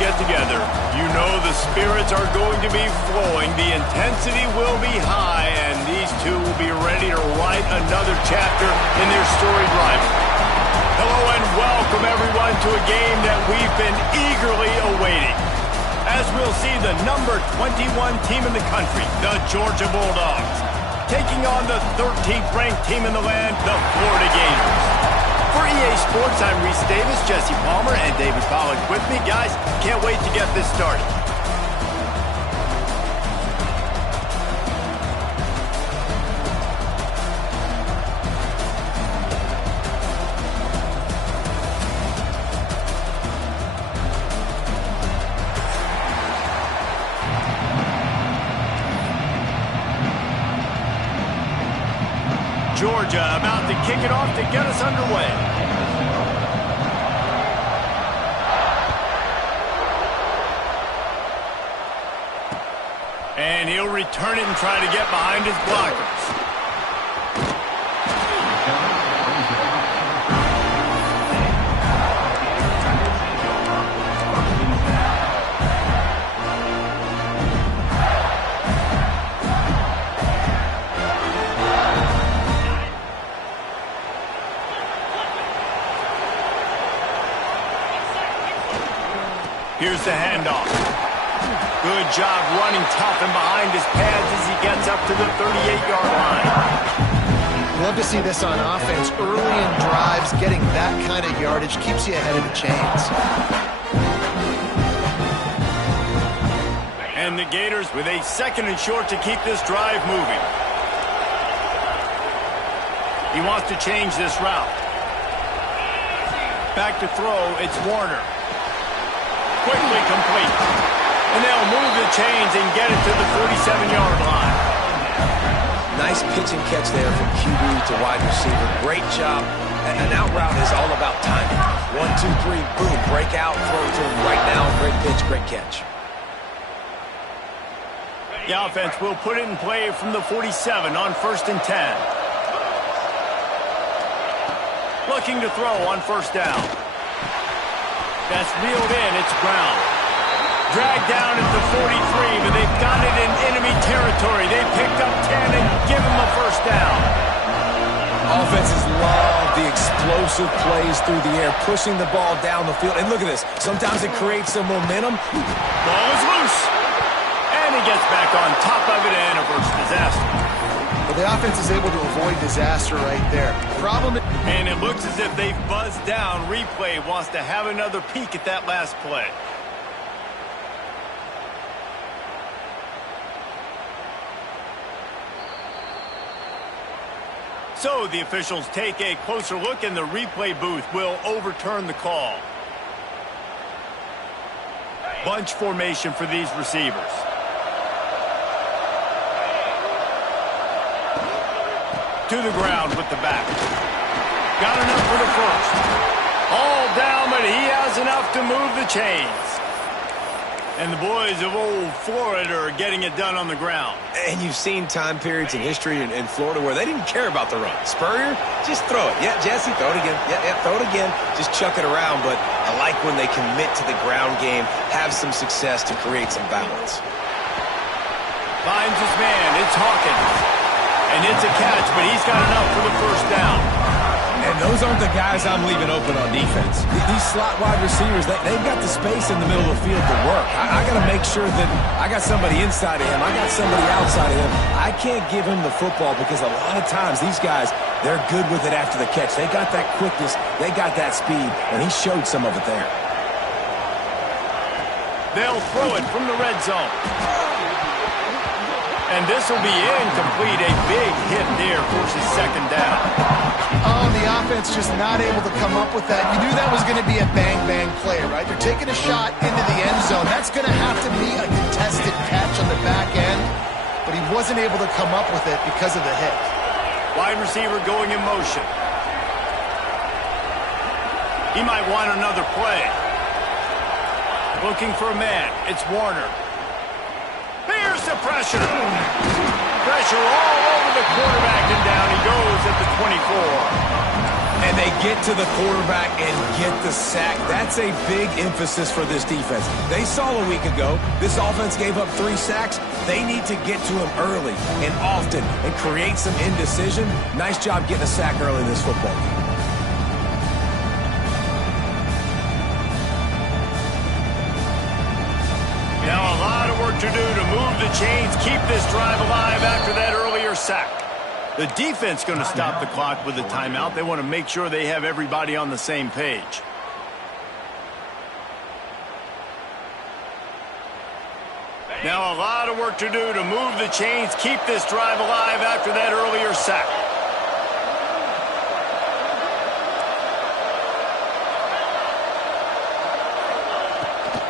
get together, you know the spirits are going to be flowing, the intensity will be high, and these two will be ready to write another chapter in their storied rivalry. Hello and welcome everyone to a game that we've been eagerly awaiting, as we'll see the number 21 team in the country, the Georgia Bulldogs, taking on the 13th ranked team in the land, the Florida Gators. For EA Sports, I'm Reese Davis, Jesse Palmer, and David Collins with me. Guys, can't wait to get this started. Georgia about to kick it off to get us underway. And he'll return it and try to get behind his blockers. Here's the handoff. Good job running tough and behind his pads as he gets up to the 38-yard line. Love to see this on offense. Early in drives, getting that kind of yardage keeps you ahead of the chains. And the Gators with a second and short to keep this drive moving. He wants to change this route. Back to throw, it's Warner. Quickly complete. And they'll move the chains and get it to the 47-yard line. Nice pitch and catch there from QB to wide receiver. Great job. An out route is all about timing. 1, 2, 3, boom, break out, throw it to him right now. Great pitch, great catch. The offense will put it in play from the 47 on 1st and 10. Looking to throw on 1st down. That's reeled in, it's Brown. Dragged down at the 43, but they've got it in enemy territory. They picked up 10 and give him a 1st down. Offenses love the explosive plays through the air, pushing the ball down the field. And look at this. Sometimes it creates some momentum. Ball is loose. And he gets back on top of it and averts disaster. Well, the offense is able to avoid disaster right there. And it looks as if they've buzzed down. Replay wants to have another peek at that last play. So the officials take a closer look, and the replay booth will overturn the call. Bunch formation for these receivers. To the ground with the back. Got enough for the 1st. All down, but he has enough to move the chains. And the boys of old Florida are getting it done on the ground. And you've seen time periods in history in Florida where they didn't care about the run. Spurrier, just throw it. Yeah, Jesse, throw it again. Yeah, throw it again. Just chuck it around. But I like when they commit to the ground game, have some success to create some balance. Finds his man. It's Hawkins. And it's a catch, but he's got enough for the 1st down. And those aren't the guys I'm leaving open on defense. These slot wide receivers, they've got the space in the middle of the field to work. I got to make sure that I got somebody inside of him. I got somebody outside of him. I can't give him the football because a lot of times these guys, they're good with it after the catch. They got that quickness. They got that speed, and he showed some of it there. They'll throw it from the red zone. And this will be incomplete. A big hit there forces 2nd down. Oh, the offense just not able to come up with that. You knew that was going to be a bang-bang play, right? They're taking a shot into the end zone. That's going to have to be a contested catch on the back end, but he wasn't able to come up with it because of the hit. Wide receiver going in motion. He might want another play. Looking for a man. It's Warner. Here's the pressure. Pressure all over the quarterback, and down he goes at the 24. And they get to the quarterback and get the sack. That's a big emphasis for this defense. They saw a week ago this offense gave up 3 sacks. They need to get to him early and often and create some indecision. Nice job getting a sack early in this football game. Now a lot of work to do to move the chains, keep this drive alive after that earlier sack. The defense going to stop the clock with a timeout. They want to make sure they have everybody on the same page. Now a lot of work to do to move the chains, keep this drive alive after that earlier sack.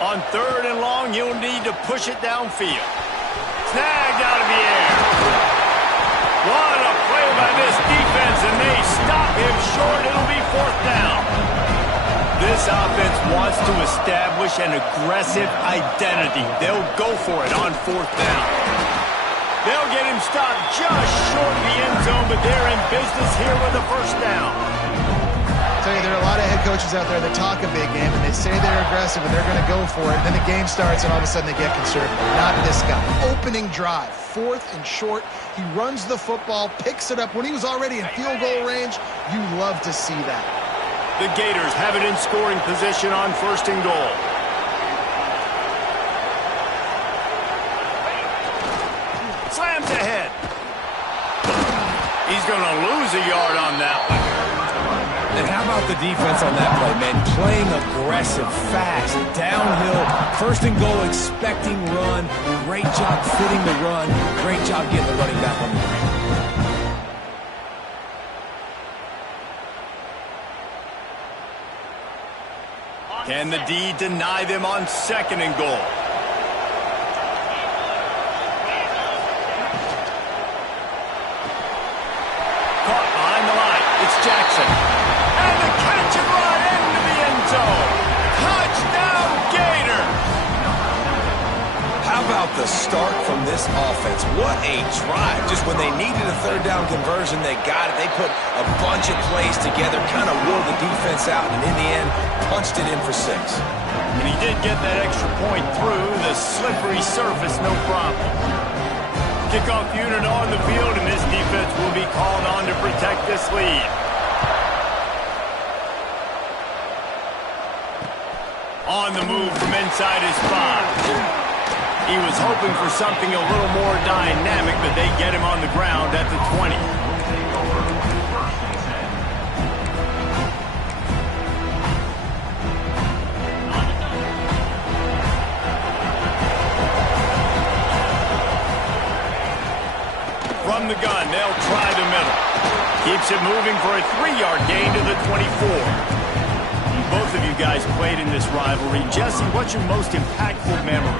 On 3rd and long, you'll need to push it downfield. Snagged out of the air. What a play by this defense, and they stop him short. It'll be 4th down. This offense wants to establish an aggressive identity. They'll go for it on 4th down. They'll get him stopped just short of the end zone, but they're in business here with a 1st down. I tell you, there are a lot of head coaches out there that talk a big game, and they say they're aggressive, and they're going to go for it, and then the game starts, and all of a sudden they get conservative. Not this guy. Opening drive, 4th and short. He runs the football, picks it up. When he was already in field goal range, you love to see that. The Gators have it in scoring position on 1st and goal. Slams ahead. He's going to lose a yard on that one. And how about the defense on that play, man? Playing aggressive, fast, downhill, 1st and goal, expecting run. Great job fitting the run. Great job getting the running back on the ground. Can the D deny them on 2nd and goal? Caught behind the line. It's Jackson. And the catch and run into the end zone. Touchdown, Gators! How about the start from this offense? What a drive. Just when they needed a 3rd down conversion, they got it. They put a bunch of plays together, kind of wore the defense out, and in the end, punched it in for 6. And he did get that extra point through the slippery surface, no problem. Kickoff unit on the field, and this defense will be called on to protect this lead. On the move from inside his 5. He was hoping for something a little more dynamic, but they get him on the ground at the 20. From the gun, they'll try the middle. Keeps it moving for a 3-yard gain to the 24. Both of you guys played in this rivalry. Jesse, what's your most impactful memory?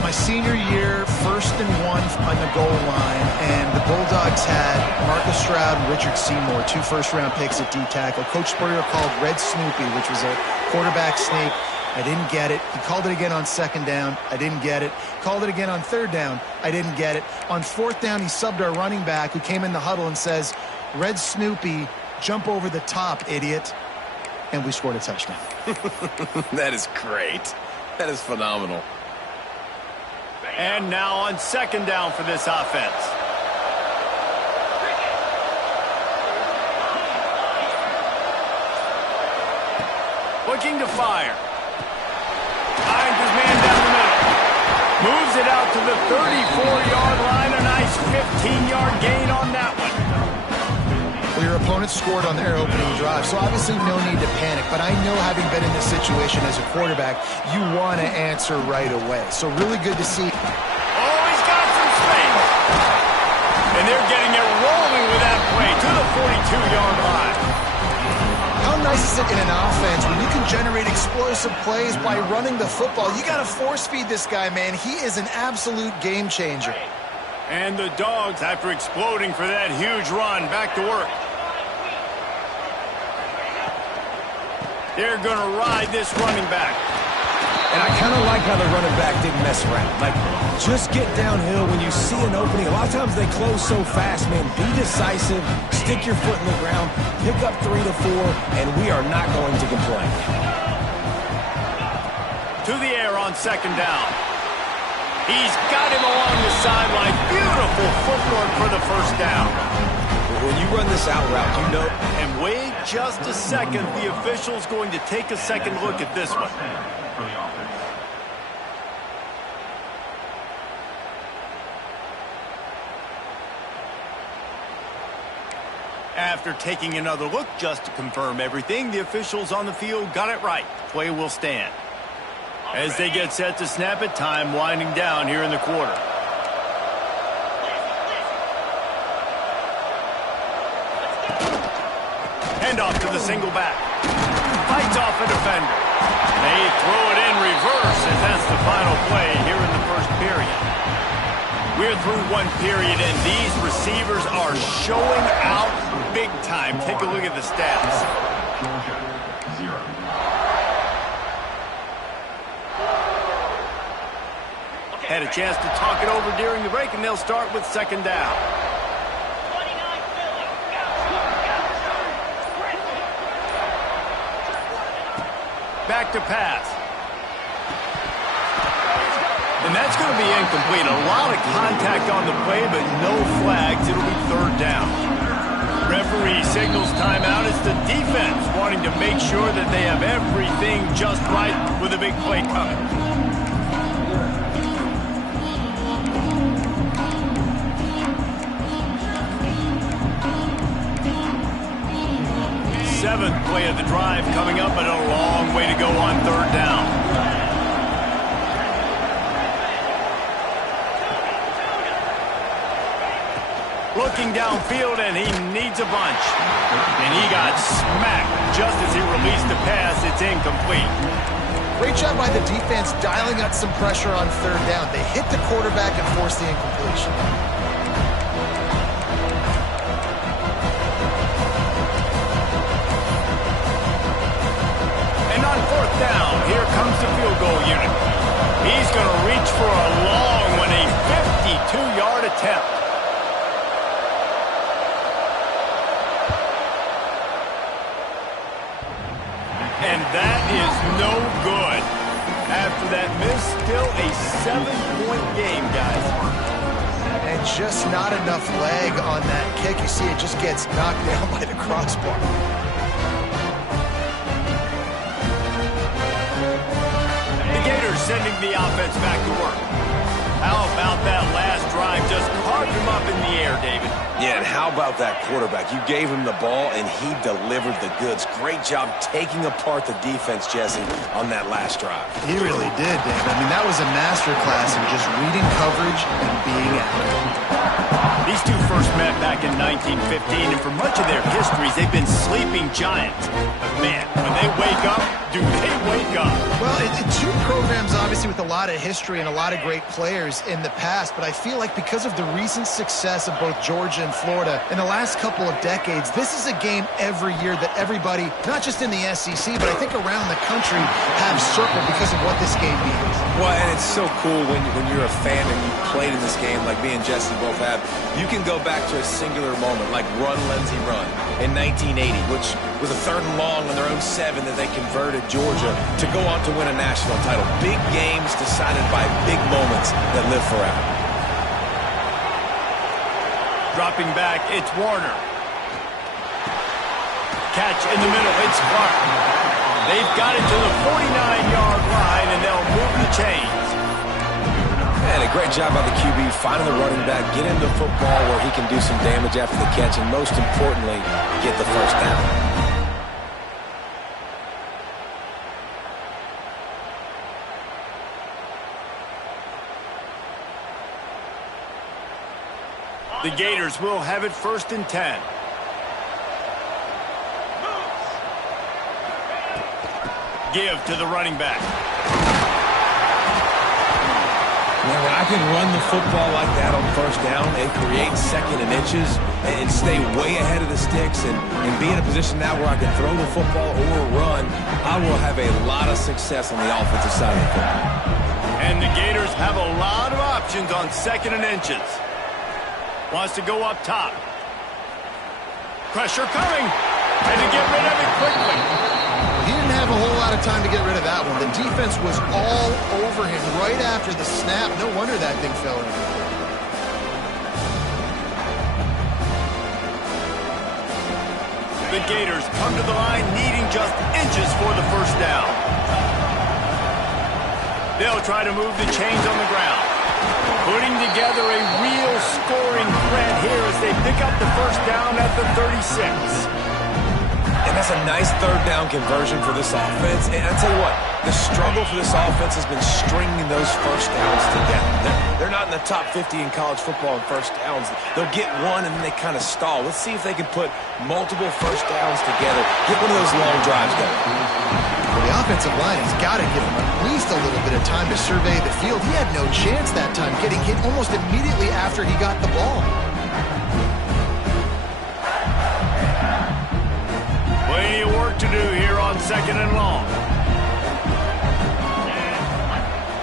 My senior year, 1st and 1 on the goal line, and the Bulldogs had Marcus Stroud and Richard Seymour, 2 first-round picks at D-tackle. Coach Spurrier called Red Snoopy, which was a quarterback sneak. I didn't get it. He called it again on 2nd down. I didn't get it. Called it again on 3rd down. I didn't get it. On 4th down, he subbed our running back who came in the huddle and says, Red Snoopy, jump over the top, idiot. And we scored a touchdown. That is great. That is phenomenal. And now on 2nd down for this offense. Looking to fire. Finds his man down the middle. Moves it out to the 34-yard line. A nice 15-yard gain on that one. Well, your opponent scored on their opening drive, so obviously no need to panic. But I know, having been in this situation as a quarterback, you want to answer right away. So really good to see. Oh, he's got some space. And they're getting it rolling with that play to the 42-yard line. How nice is it in an offense when you can generate explosive plays by running the football? You got to force feed this guy, man. He is an absolute game changer. And the Dogs, after exploding for that huge run, back to work. They're going to ride this running back. And I kind of like how the running back didn't mess around. Like, just get downhill when you see an opening. A lot of times they close so fast, man. Be decisive, stick your foot in the ground, pick up 3 to 4, and we are not going to complain. To the air on second down. He's got him along the sideline. Beautiful footwork for the first down. When you run this out route, you know. And wait just a second. The official's going to take a second look at this one. After taking another look just to confirm everything, the officials on the field got it right. Play will stand. As they get set to snap it, time winding down here in the quarter. Handoff to the single back. Fights off a defender. They throw it in reverse, and that's the final play here in the first period. We're through one period, and these receivers are showing out big time. Take a look at the stats. Had a chance to talk it over during the break, and they'll start with second down. Back to pass. And that's going to be incomplete. A lot of contact on the play, but no flags. It'll be third down. Referee signals timeout. It's the defense wanting to make sure that they have everything just right with a big play coming. Seventh play of the drive coming up, but a long way to go on third down. Looking downfield, and he needs a bunch. And he got smacked just as he released the pass. It's incomplete. Great job by the defense dialing up some pressure on third down. They hit the quarterback and forced the incompletion. And on fourth down, here comes the field goal unit. He's going to reach for a long one, a 52-yard attempt. And that is no good. After that miss, still a 7-point game, guys. And just not enough leg on that kick. You see it just gets knocked down by the crossbar. The Gators sending the offense back to work. How about that last drive? Just carved him up in the air, David. Yeah, and how about that quarterback? You gave him the ball, and he delivered the goods. Great job taking apart the defense, Jesse, on that last drive. He really did, David. I mean, that was a masterclass in just reading coverage and being accurate. These two first met back in 1915, and for much of their histories, they've been sleeping giants. But man, when they wake up, do they wake up? Well, two programs, obviously, with a lot of history and a lot of great players in the past, but I feel like because of the recent success of both Georgia and Florida in the last couple of decades, this is a game every year that everybody, not just in the SEC, but I think around the country, have circled because of what this game means. Well, and it's so cool when you're a fan and you played in this game like me and Jesse both have. You can go back to a singular moment like Run, Lindsey, Run in 1980, which was a 3rd and long on their own 7 that they converted Georgia to go on to win a national title. Big games decided by big moments that live forever. Dropping back, it's Warner. Catch in the middle, it's Clark. They've got it to the 49-yard line, and they'll move the chains. And a great job by the QB finding the running back, get him the football where he can do some damage after the catch, and most importantly, get the first down. The Gators will have it 1st and 10. Give to the running back. Yeah, when I can run the football like that on first down and create second and inches and stay way ahead of the sticks and be in a position now where I can throw the football or run, I will have a lot of success on the offensive side of the football. And the Gators have a lot of options on second and inches. Wants to go up top. Pressure coming. And to get rid of it quickly. He didn't have a whole lot of time to get rid of that one. The defense was all over him right after the snap. No wonder that thing fell in. The Gators come to the line needing just inches for the first down. They'll try to move the chains on the ground. Putting together a real scoring threat here as they pick up the first down at the 36. And that's a nice third down conversion for this offense. And I tell you what, the struggle for this offense has been stringing those first downs together. They're not in the top 50 in college football in first downs. They'll get one and then they kind of stall. Let's see if they can put multiple first downs together. Get one of those long drives going. Well, the offensive line has got to give him at least a little bit of time to survey the field. He had no chance that time, getting hit almost immediately after he got the ball. Plenty of work to do here on second and long.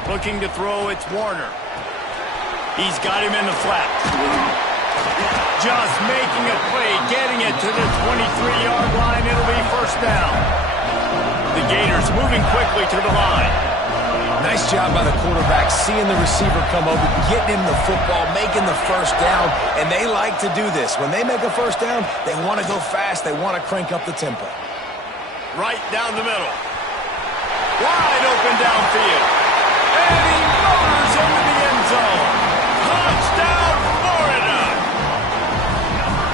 Looking to throw, it's Warner. He's got him in the flat. Just making a play, getting it to the 23-yard line. It'll be first down. The Gators moving quickly to the line. Nice job by the quarterback, seeing the receiver come over, getting him the football, making the first down, and they like to do this. When they make a first down, they want to go fast. They want to crank up the tempo. Right down the middle. Wide open downfield. And he motors into the end zone. Touchdown, Florida!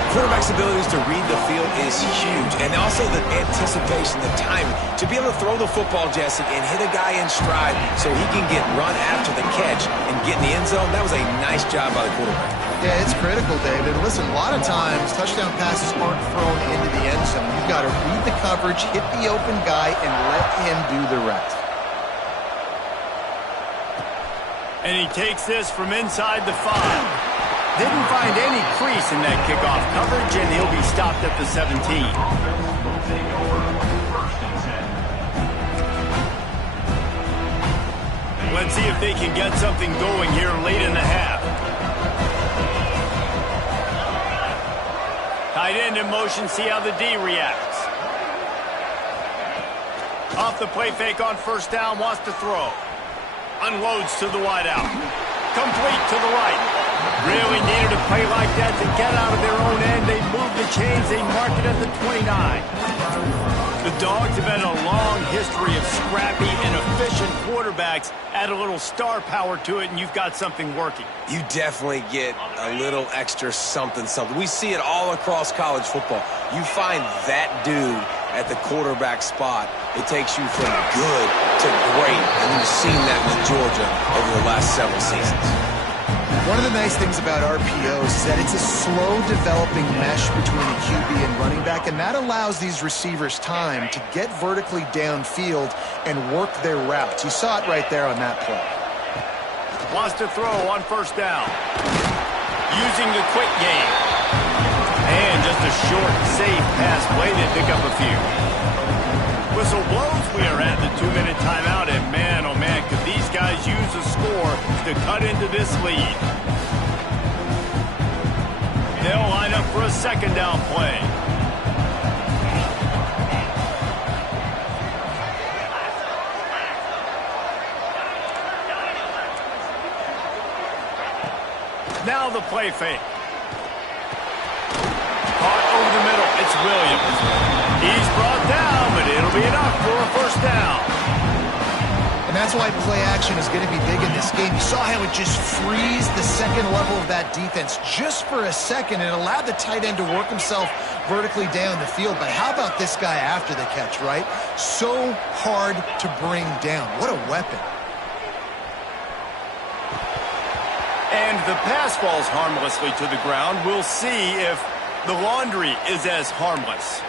Quarterback's abilities to read the field is huge, and also the anticipation, the timing. To be able to throw the football, Jesse, and hit a guy in stride so he can get run after the catch and get in the end zone, that was a nice job by the quarterback. Yeah, it's critical, David. Listen, a lot of times touchdown passes aren't thrown into the end zone. You've got to read the coverage, hit the open guy, and let him do the rest. And he takes this from inside the 5. Didn't find any crease in that kickoff coverage, and he'll be stopped at the 17. Let's see if they can get something going here late in the half. Tight end in motion, see how the D reacts. Off the play fake on first down, wants to throw. Unloads to the wide out. Complete to the right. Really needed a play like that to get out of their own end. They move the chains. They mark it at the 29. The Dogs have had a long history of scrappy and efficient quarterbacks. Add a little star power to it, and you've got something working. You definitely get a little extra something. We see it all across college football. You find that dude at the quarterback spot, it takes you from good to great, and you've seen that with Georgia over the last several seasons. One of the nice things about RPOs is that it's a slow developing mesh between a QB and running back, and that allows these receivers time to get vertically downfield and work their routes. You saw it right there on that play. Wants to throw on first down. Using the quick game. And just a short, safe pass play. They pick up a few. Whistle blows. We are at the 2-minute timeout, and man, oh man, could these guys use a score to cut into this lead. They'll line up for a second down play. Now the play fake. Caught over the middle. It's Williams. He's brought down, but it'll be enough for a first down. And that's why play action is going to be big in this game. You saw how it just frees the second level of that defense just for a second. It allowed the tight end to work himself vertically down the field. But how about this guy after the catch, right? So hard to bring down. What a weapon. And the pass falls harmlessly to the ground. We'll see if the laundry is as harmless.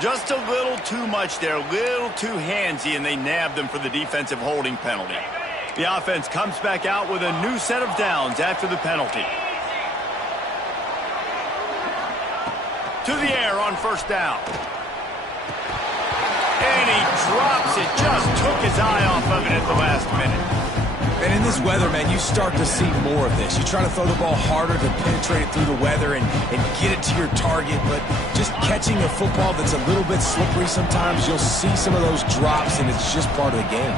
Just a little too much there, a little too handsy, and they nabbed them for the defensive holding penalty. The offense comes back out with a new set of downs after the penalty. To the air on first down. And he drops it. Just took his eye off of it at the last minute. And in this weather, man, you start to see more of this. You try to throw the ball harder to penetrate it through the weather and get it to your target, but just catching a football that's a little bit slippery sometimes, you'll see some of those drops, and it's just part of the game.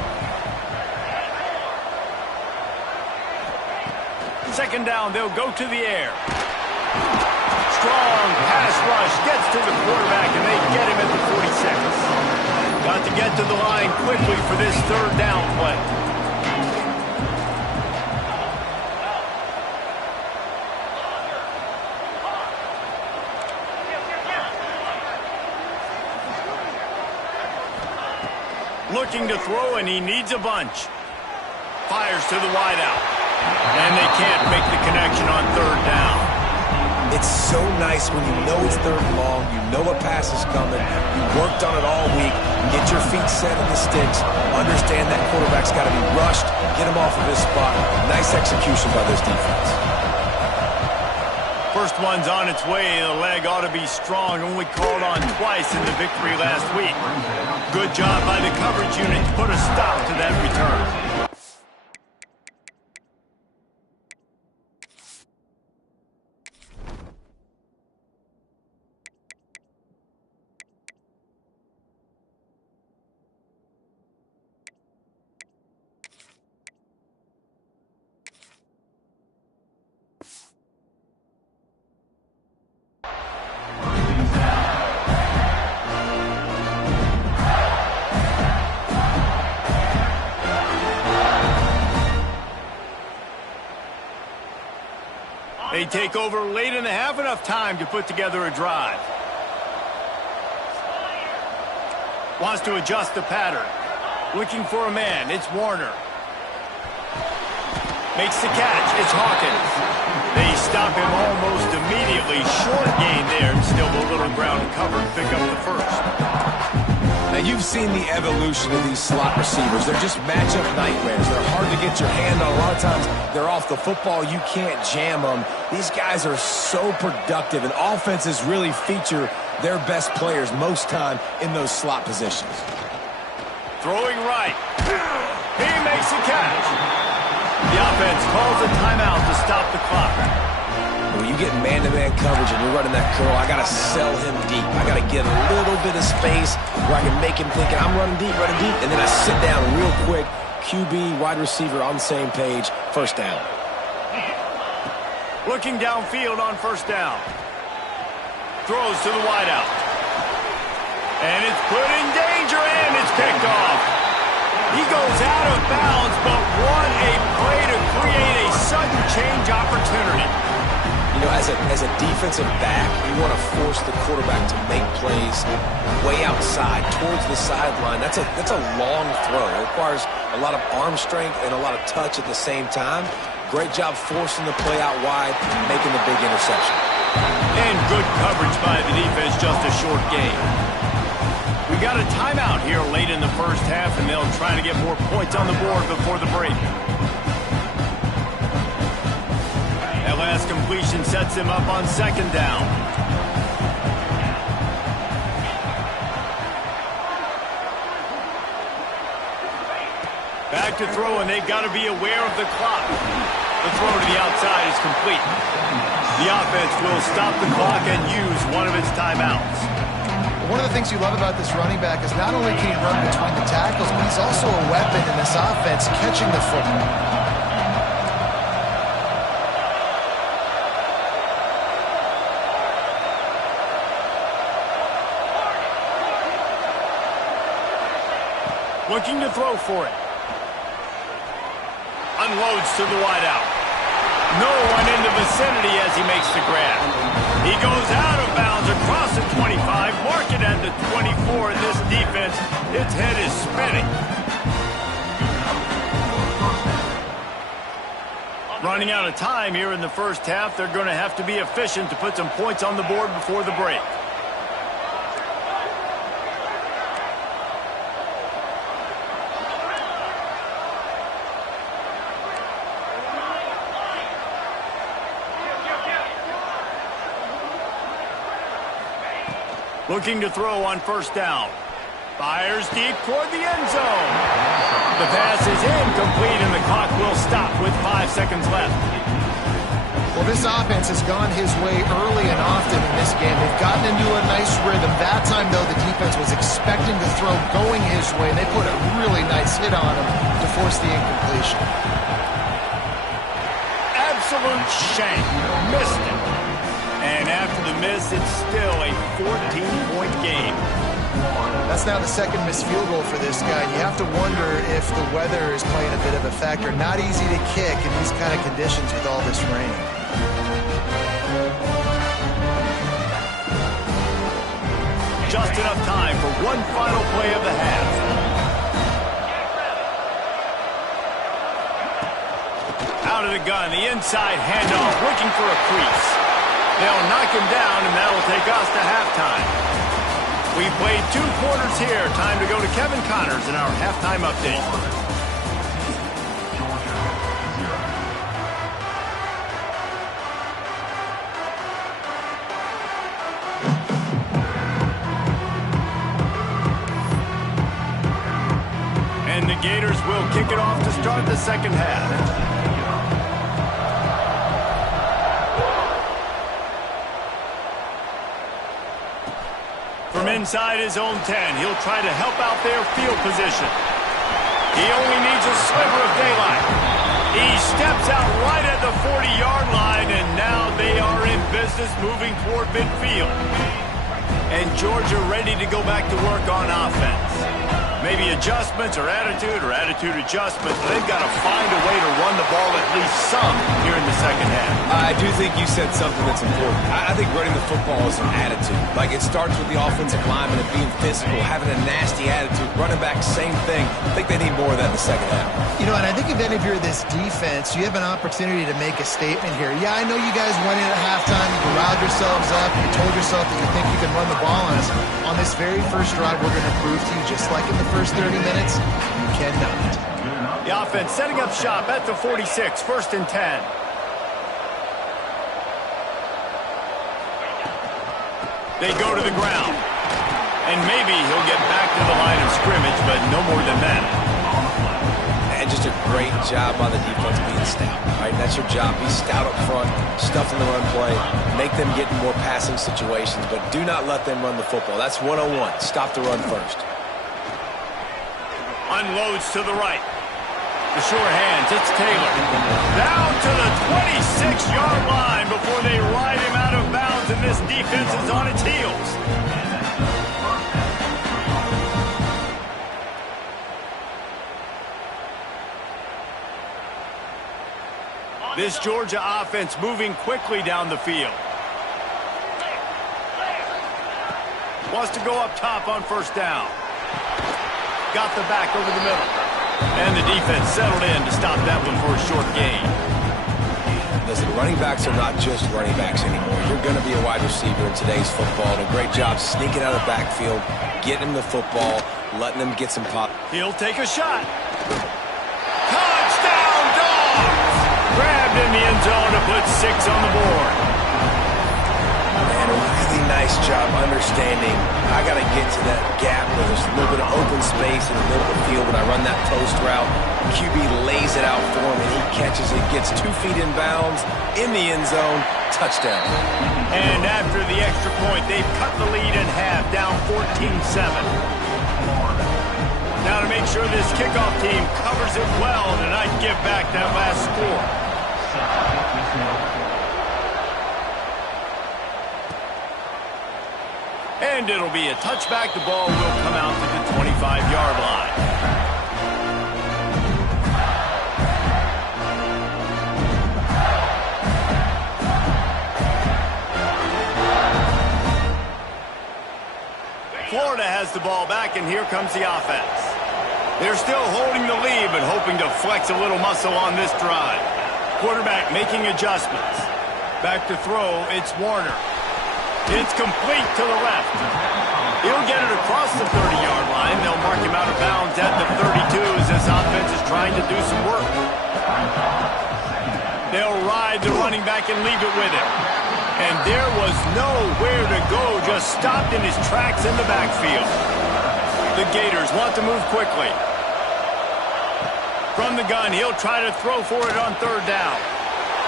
Second down, they'll go to the air. Strong pass rush gets to the quarterback, and they get him at the 46. Got to get to the line quickly for this third down play. Looking to throw, and he needs a bunch. Fires to the wideout. And they can't make the connection on third down. It's so nice when you know it's third and long, you know a pass is coming, you worked on it all week, get your feet set in the sticks, understand that quarterback's got to be rushed, get him off of his spot. Nice execution by this defense. First one's on its way. The leg ought to be strong. Only called on twice in the victory last week. Good job by the coverage unit to put a stop to that return. They take over late in the half, enough time to put together a drive. Wants to adjust the pattern. Looking for a man. It's Warner. Makes the catch. It's Hawkins. They stop him almost immediately. Short gain there. Still a little ground covered. Pick up the first. Now, you've seen the evolution of these slot receivers. They're just matchup nightmares. They're hard to get your hand on. A lot of times, they're off the football. You can't jam them. These guys are so productive, and offenses really feature their best players most time in those slot positions. Throwing right. He makes a catch. The offense calls a timeout to stop the clock. When you get man-to-man coverage and you're running that curl, I got to sell him deep. I got to get a little bit of space where I can make him thinking I'm running deep, and then I sit down real quick. QB, wide receiver on the same page, first down. Looking downfield on first down. Throws to the wideout. And it's put in danger, and it's picked off. He goes out of bounds, but what a play to create a sudden change opportunity. You know, as a defensive back, you want to force the quarterback to make plays way outside, towards the sideline. That's a long throw. It requires a lot of arm strength and a lot of touch at the same time. Great job forcing the play out wide, making the big interception. And good coverage by the defense, just a short game. We got a timeout here late in the first half, and they'll try to get more points on the board before the break. That last completion sets him up on second down. Back to throw, and they've got to be aware of the clock. The throw to the outside is complete. The offense will stop the clock and use one of its timeouts. One of the things you love about this running back is not only can he run between the tackles, but he's also a weapon in this offense catching the football. Looking to throw for it. Unloads to the wideout. No one in the vicinity as he makes the grab. He goes out of bounds across the 25, mark it at the 24. This defense, its head is spinning. Running out of time here in the first half. They're going to have to be efficient to put some points on the board before the break. Looking to throw on first down. Fires deep toward the end zone. The pass is incomplete, and the clock will stop with 5 seconds left. Well, this offense has gone his way early and often in this game. They've gotten into a nice rhythm. That time, though, the defense was expecting the throw going his way, and they put a really nice hit on him to force the incompletion. Absolute shame. Missed it. And after the miss, it's still a 14-point game. That's now the second missed field goal for this guy. You have to wonder if the weather is playing a bit of a factor. Not easy to kick in these kind of conditions with all this rain. Just enough time for one final play of the half. Out of the gun, the inside handoff, looking for a crease. They'll knock him down, and that'll take us to halftime. We played 2 quarters here. Time to go to Kevin Connors in our halftime update. And the Gators will kick it off to start the second half. From inside his own 10, he'll try to help out their field position. He only needs a sliver of daylight. He steps out right at the 40-yard line, and now they are in business moving toward midfield. And Georgia ready to go back to work on offense. Maybe adjustments or attitude adjustments. They've got to find a way to run the ball at least some here in the second half. I do think you said something that's important. I think running the football is an attitude. Like, it starts with the offensive lineman and being physical, having a nasty attitude. Running back, same thing. I think they need more of that in the second half. You know, and I think if any of you are this defense, you have an opportunity to make a statement here. Yeah, I know you guys went in at halftime, you corralled yourselves up, you told yourself that you think you can run the ball on us. On this very first drive, we're going to prove to you, just like in the first 30 minutes, you cannot. The offense setting up shop at the 46, 1st and 10. They go to the ground. And maybe he'll get back to the line of scrimmage, but no more than that. And just a great job by the defense being stout. Right? That's your job. Be stout up front, stuff in the run play, make them get in more passing situations, but do not let them run the football. That's 101. Stop the run first. Unloads to the right. The sure hands, it's Taylor. Down to the 26-yard line before they ride him out of bounds, and this defense is on its heels. This Georgia offense moving quickly down the field. Wants to go up top on first down. Got the back over the middle. And the defense settled in to stop that one for a short gain. Listen, running backs are not just running backs anymore. You're going to be a wide receiver in today's football. And a great job sneaking out of the backfield, getting them the football, letting them get some pop. He'll take a shot. Touchdown, Dogs! Grabbed in the end zone to put 6 on the board. And a really nice job understanding I got to get to that gap where there's a little bit of open space in the middle of the field when I run that post route. QB lays it out for him, and he catches it, gets 2 feet in bounds, in the end zone, touchdown. And after the extra point, they've cut the lead in half, down 14-7. Now to make sure this kickoff team covers it well tonight, give back that last score. And it'll be a touchback. The ball will come out to the 25-yard line. Florida has the ball back, and here comes the offense. They're still holding the lead, but hoping to flex a little muscle on this drive. Quarterback making adjustments. Back to throw, it's Warner. It's complete to the left. He'll get it across the 30-yard line. They'll mark him out of bounds at the 32 as this offense is trying to do some work. They'll ride the running back and leave it with him. And there was nowhere to go, just stopped in his tracks in the backfield. The Gators want to move quickly. From the gun, he'll try to throw for it on third down.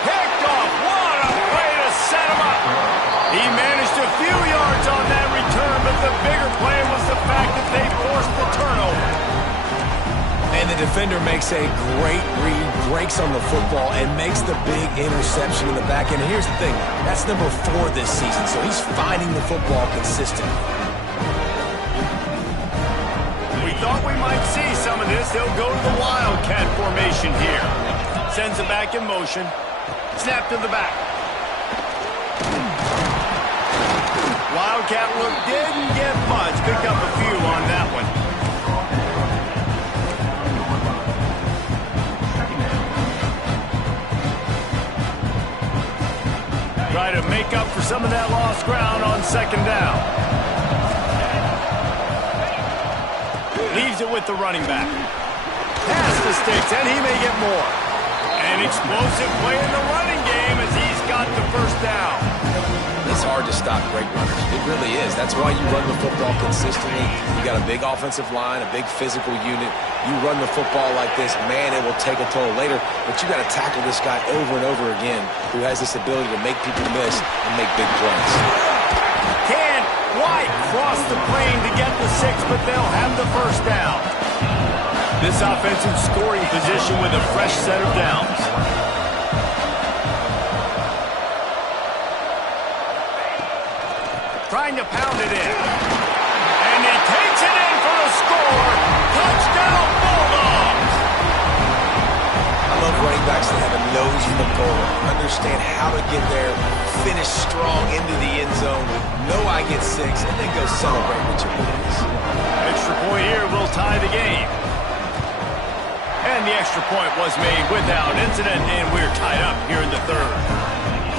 Picked off. What a way to set him up. He managed a few yards on that return, but the bigger play was the fact that they forced the turnover. And the defender makes a great read, breaks on the football, and makes the big interception in the back end. And here's the thing, that's number 4 this season, so he's finding the football consistently. We thought we might see some of this. They'll go to the Wildcat formation here. Sends it back in motion. Snap to the back. Wildcat look didn't get much. Picked up a few on that one. Try to make up for some of that lost ground on second down. Leaves it with the running back. Pass the sticks, and he may get more. An explosive play in the running game as he's got the first down. It's hard to stop great runners. It really is. That's why you run the football consistently. You got a big offensive line, a big physical unit. You run the football like this, man, it will take a toll later. But you got to tackle this guy over and over again who has this ability to make people miss and make big plays. Can White cross the plane to get the 6, but they'll have the first down. This offense in scoring position with a fresh set of downs. Trying to pound it in. And he takes it in for a score. Touchdown, Bulldogs! I love running backs that have a nose for the goal, understand how to get there, finish strong into the end zone, know I get 6, and then go celebrate with your boys. Extra point here will tie the game. And the extra point was made without incident, and we're tied up here in the third.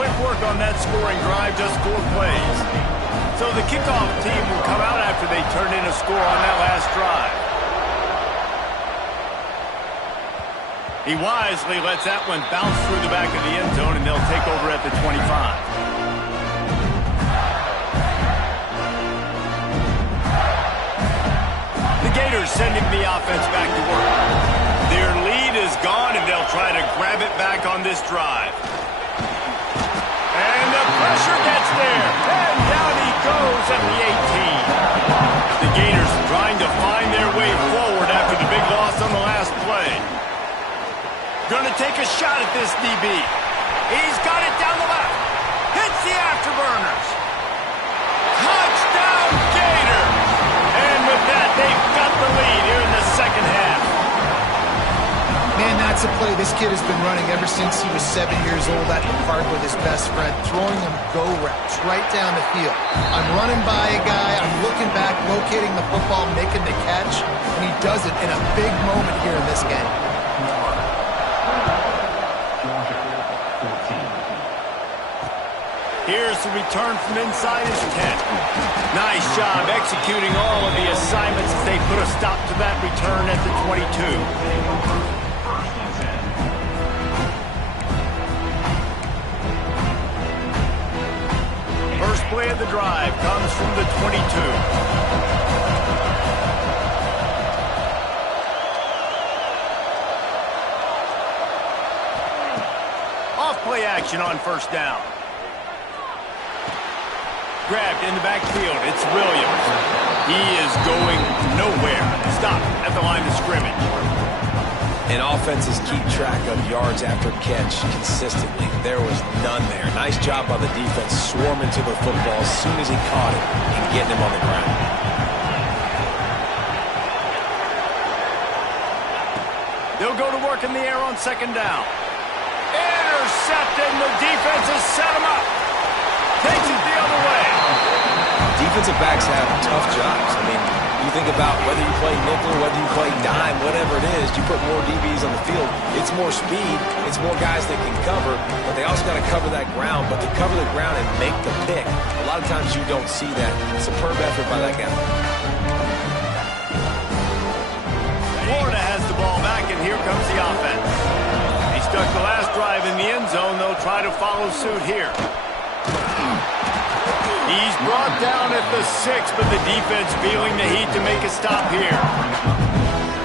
Quick work on that scoring drive, just 4 plays. So the kickoff team will come out after they turned in a score on that last drive. He wisely lets that one bounce through the back of the end zone, and they'll take over at the 25. The Gators sending the offense back to work. Their lead is gone, and they'll try to grab it back on this drive. And the pressure gets there. And down he goes at the 18. The Gators trying to find their way forward after the big loss on the last play. Going to take a shot at this DB. He's got it down the left. Hits the afterburners. Touchdown Gators. And with that, they've got the lead here in the second half. Man, that's a play this kid has been running ever since he was 7 years old at the park with his best friend, throwing him go routes right down the field. I'm running by a guy, I'm looking back, locating the football, making the catch, and he does it in a big moment here in this game. Here's the return from inside his 10. Nice job executing all of the assignments as they put a stop to that return at the 22. First play of the drive comes from the 22. Off-play action on first down. Grabbed in the backfield. It's Williams. He is going nowhere. Stop at the line of scrimmage. And offenses keep track of yards after catch consistently. There was none there. Nice job by the defense swarming to the football as soon as he caught it and getting him on the ground. They'll go to work in the air on second down. Intercepted, and the defense has set him up. Takes it the other way. Defensive backs have tough jobs. I mean, you think about whether you play nickel, whether you play dime, whatever it is, you put more DBs on the field. It's more speed. It's more guys that can cover, but they also got to cover that ground. But to cover the ground and make the pick, a lot of times you don't see that. Superb effort by that guy. Florida has the ball back, and here comes the offense. He stuck the last drive in the end zone. They'll try to follow suit here. He's brought down at the 6, but the defense feeling the heat to make a stop here.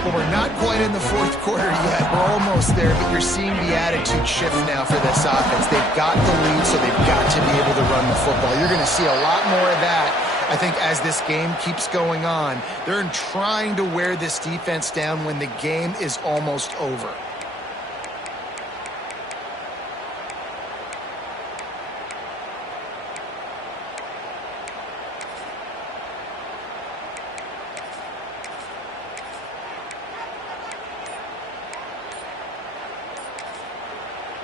Well, we're not quite in the fourth quarter yet. We're almost there, but you're seeing the attitude shift now for this offense. They've got the lead, so they've got to be able to run the football. You're going to see a lot more of that, I think, as this game keeps going on. They're trying to wear this defense down when the game is almost over.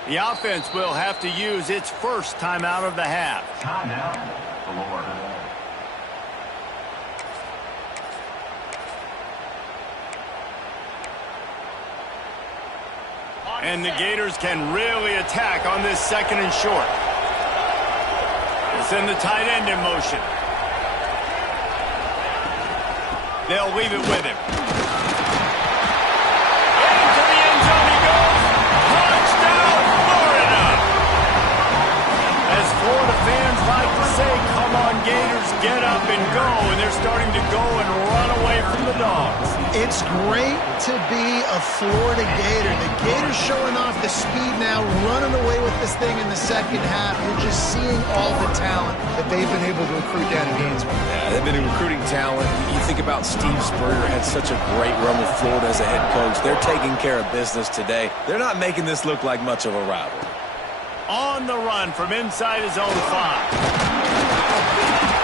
The offense will have to use its first timeout of the half. Timeout, Florida. And the Gators can really attack on this 2nd and short. We'll send the tight end in motion. They'll leave it with him. Into the end zone he goes. Touchdown, Florida! As Florida fans like to say, come on Gators, get up and go. And they're starting to go and run away from the Dogs. It's great to be a Florida Gator. The Gators showing off the speed now, running away with this thing in the second half. You're just seeing all the talent that they've been able to recruit down in Gainesville. Yeah, they've been recruiting talent. You think about Steve Spurrier had such a great run with Florida as a head coach. They're taking care of business today. They're not making this look like much of a rival. On the run from inside his own 5.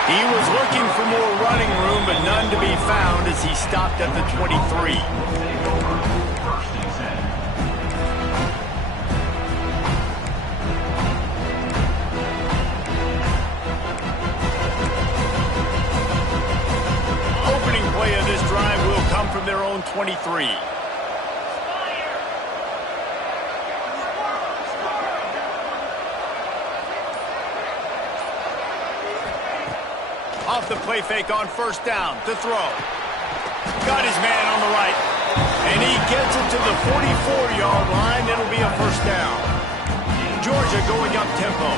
He was looking for more running room, but none to be found as he stopped at the 23. Opening play of this drive will come from their own 23. Off the play fake on first down to throw. Got his man on the right. And he gets it to the 44-yard line. It'll be a first down. Georgia going up tempo.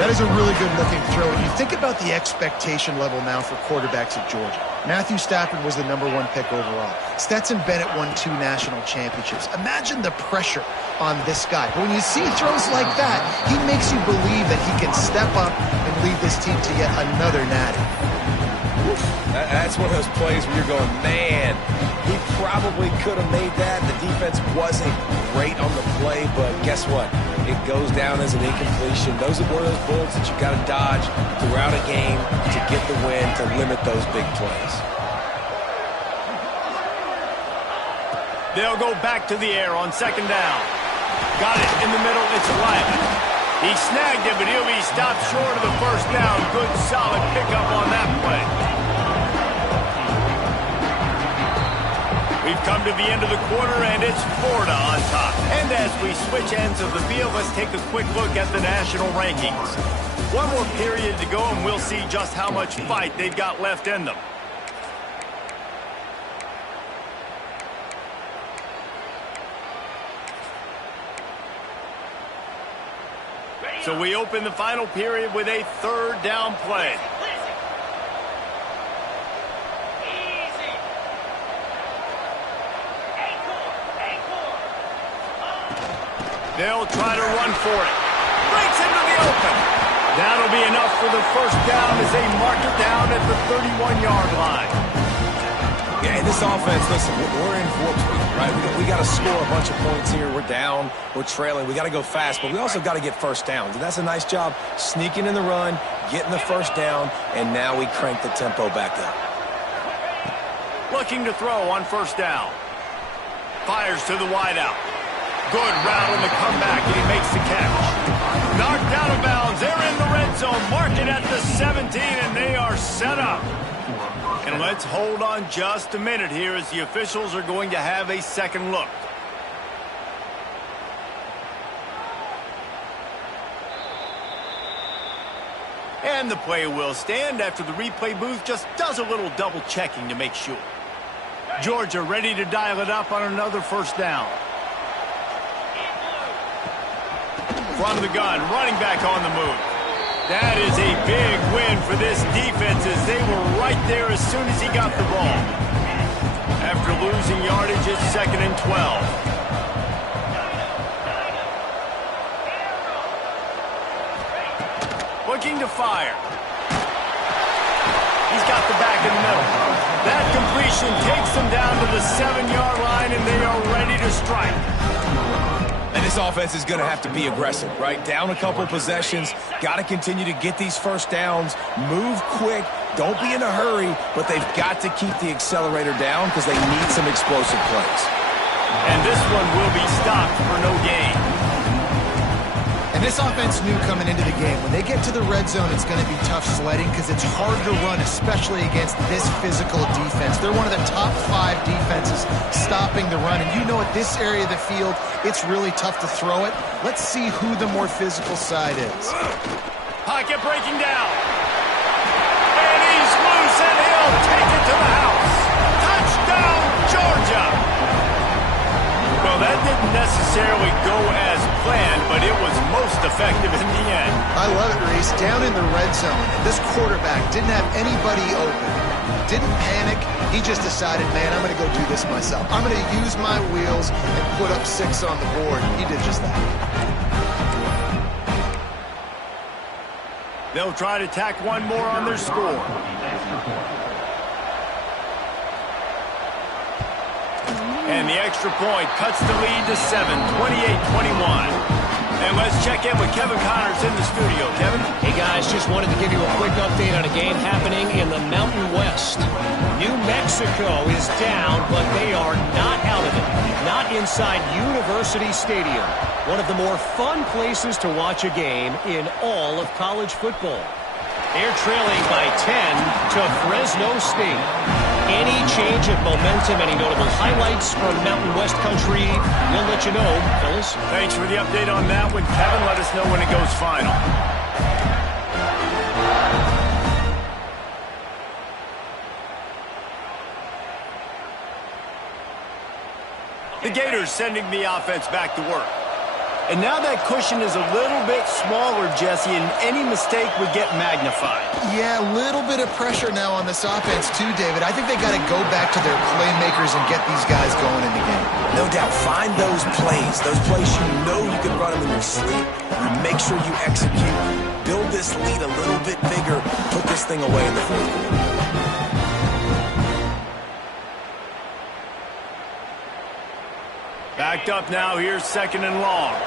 That is a really good looking throw. And you think about the expectation level now for quarterbacks at Georgia. Matthew Stafford was the #1 pick overall. Stetson Bennett won 2 national championships. Imagine the pressure on this guy. But when you see throws like that, he makes you believe that he can step up and lead this team to yet another natty. That's one of those plays where you're going, man, he probably could have made that. The defense wasn't great on the play, but guess what? It goes down as an incompletion. Those are one of those bullets that you got to dodge throughout a game to get the win, to limit those big plays. They'll go back to the air on 2nd down. Got it in the middle. It's Riley. He snagged it, but he'll be stopped short of the first down. Good, solid pickup on that play. We've come to the end of the quarter, and it's Florida on top. And as we switch ends of the field, let's take a quick look at the national rankings. One more period to go, and we'll see just how much fight they've got left in them. So we open the final period with a 3rd down play. They'll try to run for it. Breaks into the open. That'll be enough for the first down as they mark it down at the 31-yard line. Yeah, and this offense, listen, we're in warp speed, right? We got to score a bunch of points here. We're down. We're trailing. We got to go fast, but we also got to get first downs. And that's a nice job sneaking in the run, getting the first down, and now we crank the tempo back up. Looking to throw on first down. Fires to the wideout. Good route on the comeback, and he makes the catch. Knocked out of bounds. They're in the red zone. Mark it at the 17, and they are set up. And let's hold on just a minute here as the officials are going to have a second look. And the play will stand after the replay booth just does a little double checking to make sure. Georgia ready to dial it up on another first down. From the gun, running back on the move. That is a big win for this defense as they were right there as soon as he got the ball. After losing yardage, it's 2nd and 12. Looking to fire. He's got the back in the middle. That completion takes them down to the 7-yard line, and they are ready to strike. And this offense is going to have to be aggressive, right? Down a couple possessions, got to continue to get these first downs, move quick, don't be in a hurry, but they've got to keep the accelerator down because they need some explosive plays. And this one will be stopped for no gain. And this offense knew coming into the game, when they get to the red zone, it's going to be tough sledding because it's hard to run, especially against this physical defense. They're one of the top 5 defenses stopping the run. And you know at this area of the field, it's really tough to throw it. Let's see who the more physical side is. Pocket breaking down. And he's loose, and he'll take it to the house. Touchdown, Georgia! Well, that didn't necessarily go as planned, but it was most effective in the end. I love it, Reese. Down in the red zone, this quarterback didn't have anybody open. Didn't panic. He just decided, man, I'm going to go do this myself. I'm going to use my wheels and put up 6 on the board. He did just that. They'll try to tack one more on their score. And the extra point cuts the lead to 7, 28-21. And let's check in with Kevin Connors in the studio. Kevin? Hey, guys, just wanted to give you a quick update on a game happening in the Mountain West. New Mexico is down, but they are not out of it. Not inside University Stadium, one of the more fun places to watch a game in all of college football. They're trailing by 10 to Fresno State. Any change of momentum, any notable highlights from Mountain West country, we'll let you know, fellas. Thanks for the update on that one, Kevin. Let us know when it goes final. The Gators sending the offense back to work. And now that cushion is a little bit smaller, Jesse, and any mistake would get magnified. Yeah, a little bit of pressure now on this offense too, David. I think they got to go back to their playmakers and get these guys going in the game. No doubt. Find those plays you know you can run them in your sleep. And make sure you execute. Build this lead a little bit bigger. Put this thing away in the 4th quarter. Backed up now. Here's 2nd and long.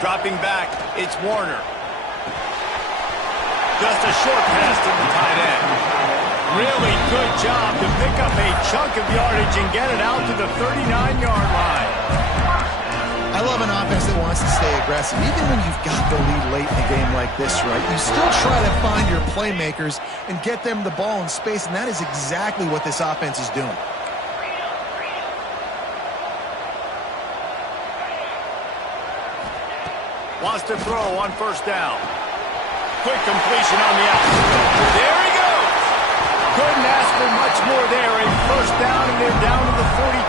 Dropping back, it's Warner. Just a short pass to the tight end. Really good job to pick up a chunk of yardage and get it out to the 39-yard line. I love an offense that wants to stay aggressive. Even when you've got the lead late in a game like this, right, you still try to find your playmakers and get them the ball in space, and that is exactly what this offense is doing. Wants to throw on 1st down. Quick completion on the outside. There he goes. Couldn't ask for much more there. A 1st down, and they're down to the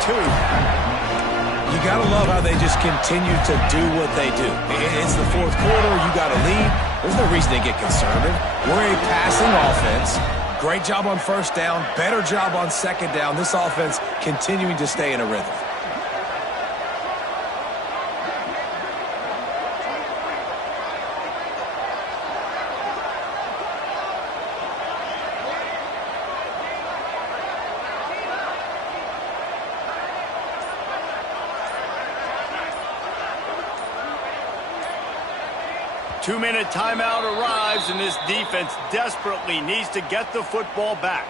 42. You got to love how they just continue to do what they do. It's the 4th quarter. You got to lead. There's no reason to get conservative. We're a passing offense. Great job on 1st down. Better job on 2nd down. This offense continuing to stay in a rhythm. Two-minute timeout arrives, and this defense desperately needs to get the football back.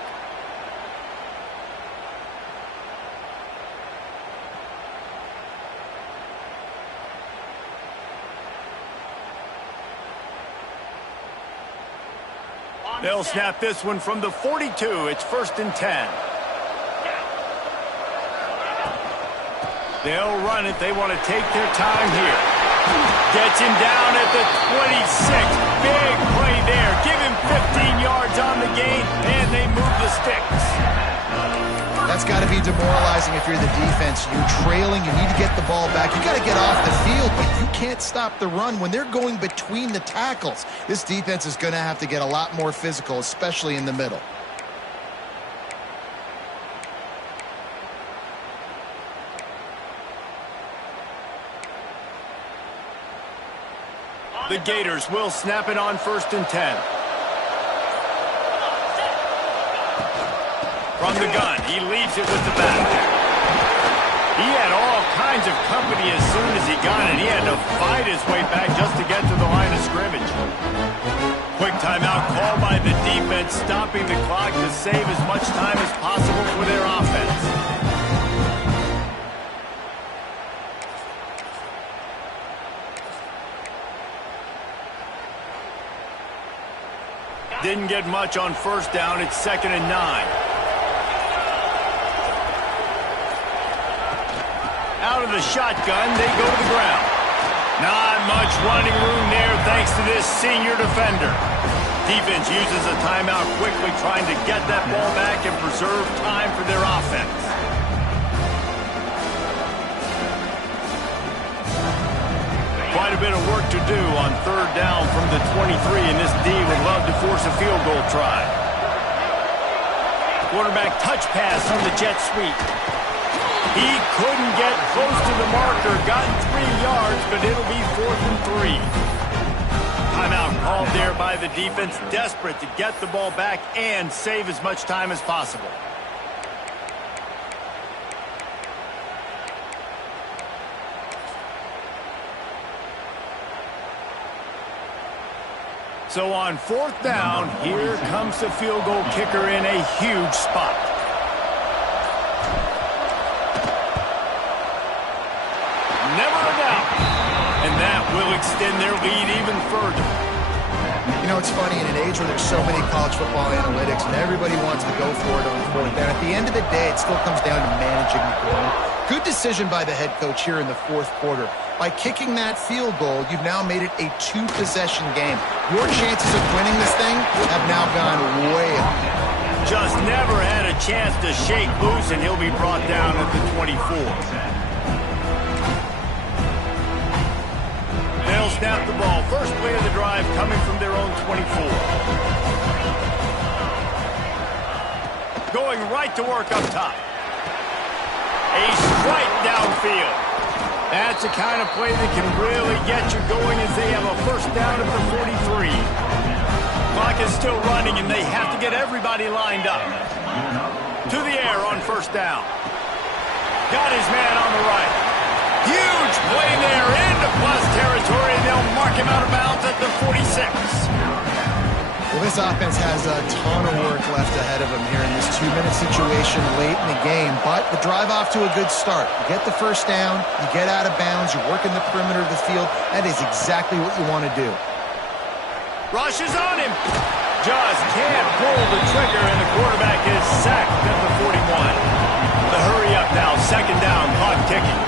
They'll snap this one from the 42. It's 1st and 10. They'll run it. They want to take their time here. Gets him down at the 26. Big play there. Give him 15 yards on the gain, and they move the sticks. That's got to be demoralizing if you're the defense. You're trailing. You need to get the ball back. You got to get off the field, but you can't stop the run when they're going between the tackles. This defense is going to have to get a lot more physical, especially in the middle. The Gators will snap it on 1st and 10. From the gun, he leaves it with the back. He had all kinds of company as soon as he got it. He had to fight his way back just to get to the line of scrimmage. Quick timeout called by the defense, stopping the clock to save as much time as possible for their offense. Didn't get much on 1st down. It's 2nd and 9. Out of the shotgun, they go to the ground. Not much running room there thanks to this senior defender. Defense uses a timeout quickly, trying to get that ball back and preserve time for their offense. Quite a bit of work to do on 3rd down from the 23, and this D would love to force a field goal try. Quarterback touch pass on the jet sweep. He couldn't get close to the marker, gotten 3 yards, but it'll be 4th and 3. Timeout called there by the defense, desperate to get the ball back and save as much time as possible. So on 4th down, here comes the field goal kicker in a huge spot. Never a doubt. And that will extend their lead even further. You know, it's funny, in an age where there's so many college football analytics and everybody wants to go for it on 4th down, at the end of the day, it still comes down to managing the game. Good decision by the head coach here in the 4th quarter. By kicking that field goal, you've now made it a 2-possession game. Your chances of winning this thing have now gone way up. Just never had a chance to shake loose, and he'll be brought down at the 24. They'll snap the ball. First play of the drive coming from their own 24. Going right to work up top. A strike downfield. That's the kind of play that can really get you going as they have a 1st down at the 43. Clock is still running, and they have to get everybody lined up. To the air on 1st down. Got his man on the right. Huge play there into plus territory, and they'll mark him out of bounds at the 46. Well, this offense has a ton of work left ahead of them here in this 2-minute situation late in the game, but the drive off to a good start. You get the 1st down, you get out of bounds, you work in the perimeter of the field. That is exactly what you want to do. Rushes on him. Just can't pull the trigger, and the quarterback is sacked at the 41. The hurry up now, 2nd down, clock ticking.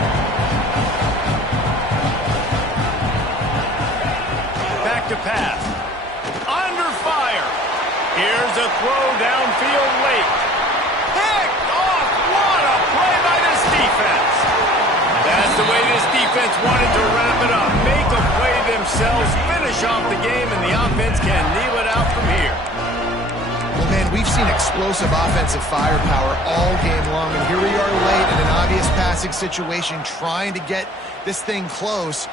Back to pass. Under fire. Here's a throw downfield late. Picked off. What a play by this defense. That's the way this defense wanted to wrap it up. Make a play themselves, finish off the game, and the offense can kneel it out from here. Well, man, we've seen explosive offensive firepower all game long, and here we are late in an obvious passing situation trying to get this thing close.